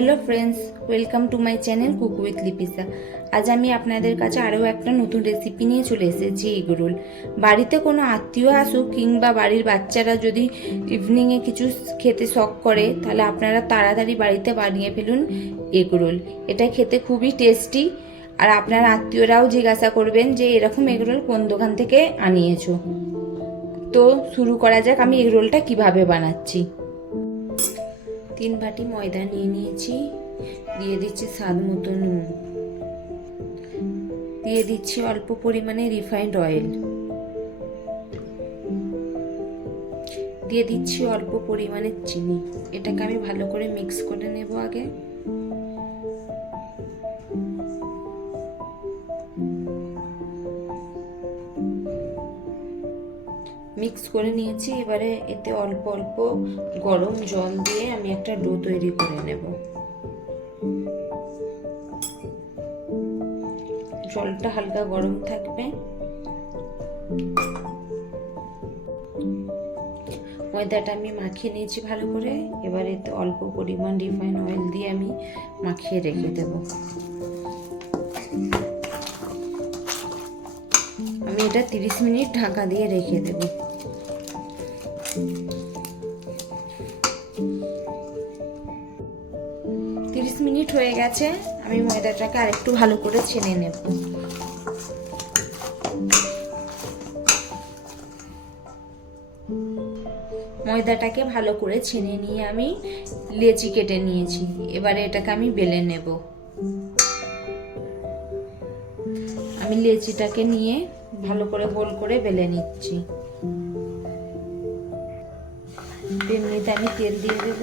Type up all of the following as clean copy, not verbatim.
Hello friends, welcome to my channel cook with Lipisa. আজ আমি আপনাদের কাছে আরও একটা নতুন রেসিপি নিয়ে চলে এসেছি, এগ রোল। বাড়িতে কোনো আত্মীয় আসুক কিংবা বাড়ির বাচ্চারা যদি ইভিনিংয়ে কিছু খেতে শখ করে, তাহলে আপনারা তাড়াতাড়ি বাড়িতে বানিয়ে ফেলুন এগ রোল। এটা খেতে খুবই টেস্টি, আর আপনার আত্মীয়রাও জিজ্ঞাসা করবেন যে এরকম এগ রোল কোন দোকান থেকে আনিয়েছো। তো শুরু করা যাক, আমি এগ রোলটা কীভাবে বানাচ্ছি। 3 বাটি ময়দা নিয়ে নিয়েছি, দিয়ে দিচ্ছি স্বাদ মতো নুন, দিয়ে দিচ্ছি অল্প পরিমাণে রিফাইন্ড অয়েল, দিয়ে দিচ্ছি অল্প পরিমাণে চিনি। এটাকে আমি ভালো করে মিক্স করে নেব। আগে মিক্স করে নিয়েছি। এবারে এতে অল্প অল্প গরম জল দিয়ে আমি একটা ডো তৈরি করে নেব। জলটা হালকা গরম থাকবে। ময়দাটা আমি মাখিয়ে নিয়েছি ভালো করে। এবার এতে অল্প পরিমাণ রিফাইন অয়েল দিয়ে আমি মাখিয়ে রেখে দেব। আমি এটা 30 মিনিট ঢাকা দিয়ে রেখে দেব। 30 মিনিট হয়ে গেছে। আমি ময়দাটাকে আরেকটু ভালো করে ছেনে নেব। ময়দাটাকে ভালো করে ছেনে নিয়ে আমি লেচি কেটে নিয়েছি। এবারে এটাকে আমি বেলে নেব। আমি লেচিটাকে নিয়ে ভালো করে গোল করে বেলে নিচ্ছি। এমনিতে আমি তেল দিয়ে দেব।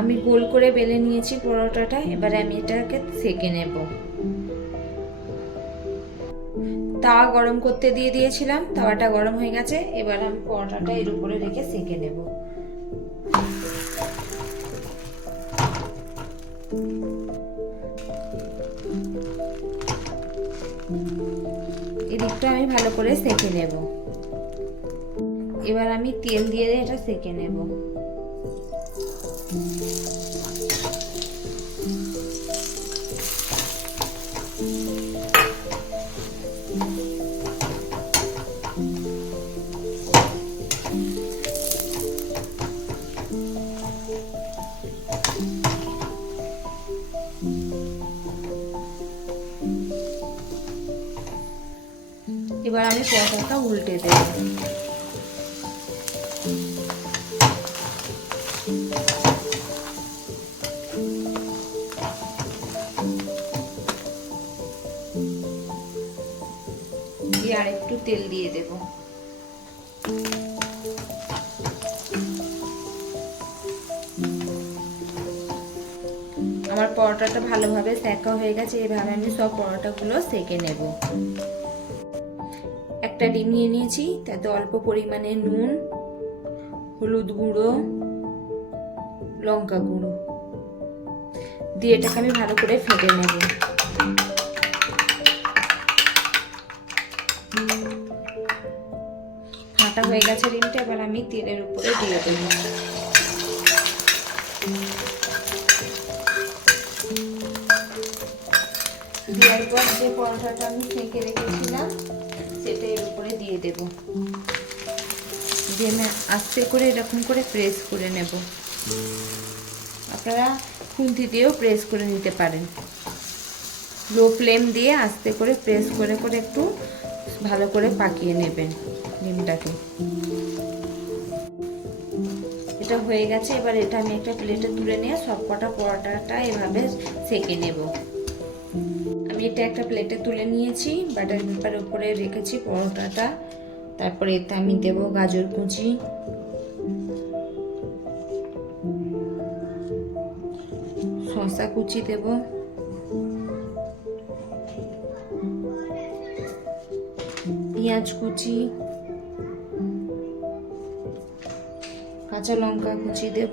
আমি গোল করে বেলে নিয়েছি পরোটাটা। এবারে আমি এটাকে সেঁকে নেব। তাওয়া গরম করতে দিয়ে দিয়েছিলাম, তাওয়াটা গরম হয়ে গেছে। এবার আমি পরোটাটা এর উপরে রেখে সেঁকে নেব। এদিকটা আমি ভালো করে সেঁকে নেব। এবার আমি তেল দিয়ে এটা সেঁকে নেব। এবার আমি পরোটাটা উল্টে দেব। দিয়ে আর একটু তেল দিয়ে দেব। আমার পরোটাটা ভালোভাবে সেঁকা হয়ে গেছে। এভাবে আমি সব পরোটাগুলো সেঁকে নেব। একটা ডিম নিয়ে নিয়েছি, তাতে অল্প পরিমাণে নুন, হলুদ গুঁড়ো, লঙ্কা গুঁড়ো দিয়ে এটাকে আমি ভালো করে ফেটে নেব। ফাটা হয়ে গেছে ডিমটা। এবার আমি তেলের উপরে দিয়ে দেব। দেওয়ার পর যে পরোটাটা আমি সেঁকে রেখেছিলাম সেটা এর উপরে দিয়ে দেব। দিয়ে আমি আস্তে করে এরকম করে প্রেস করে নেব। আপনারা খুন্তি দিয়েও প্রেস করে নিতে পারেন। লো ফ্লেম দিয়ে আস্তে করে প্রেস করে করে একটু ভালো করে পাকিয়ে নেবেন ডিমটাকে। এটা হয়ে গেছে। এবার এটা আমি একটা প্লেটে তুলে নিয়ে সবকটা পরোটাটা এভাবে সেঁকে নেব। আমি এটা একটা প্লেটে তুলে নিয়েছি, বাটার পেপারের উপরে রেখেছি পরোটাটা। তারপরে এতে আমি দেব গাজর কুচি, শসা কুচি দেব, পেঁয়াজ কুচি, কাঁচা লঙ্কা কুচি দেব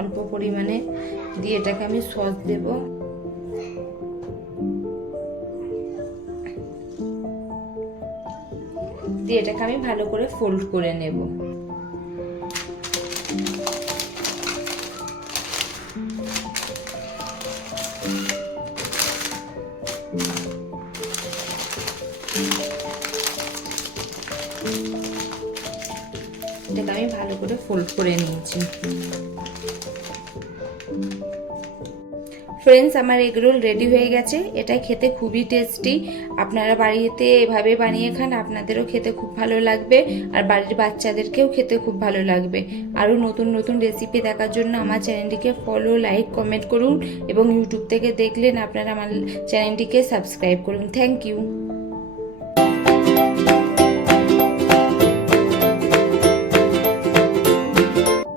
অল্প পরিমাণে। দিয়ে এটাকে আমি সস দেব। দিয়ে এটাকে আমি ভালো করে ফোল্ড করে নেব। এটাকে আমি ভালো করে ফোল্ড করে নিয়েছি। ফ্রেন্ডস, আমার এগ রোল রেডি হয়ে গেছে। এটা খেতে খুবই টেস্টি। আপনারা বাড়িতে এভাবে বানিয়ে খান, আপনাদেরও খেতে খুব ভালো লাগবে আর বাড়ির বাচ্চাদেরকেও খেতে খুব ভালো লাগবে। আরও নতুন নতুন রেসিপি দেখার জন্য আমার চ্যানেলটিকে ফলো, লাইক, কমেন্ট করুন এবং ইউটিউব থেকে দেখলেন আপনারা আমার চ্যানেলটিকে সাবস্ক্রাইব করুন। Thank you.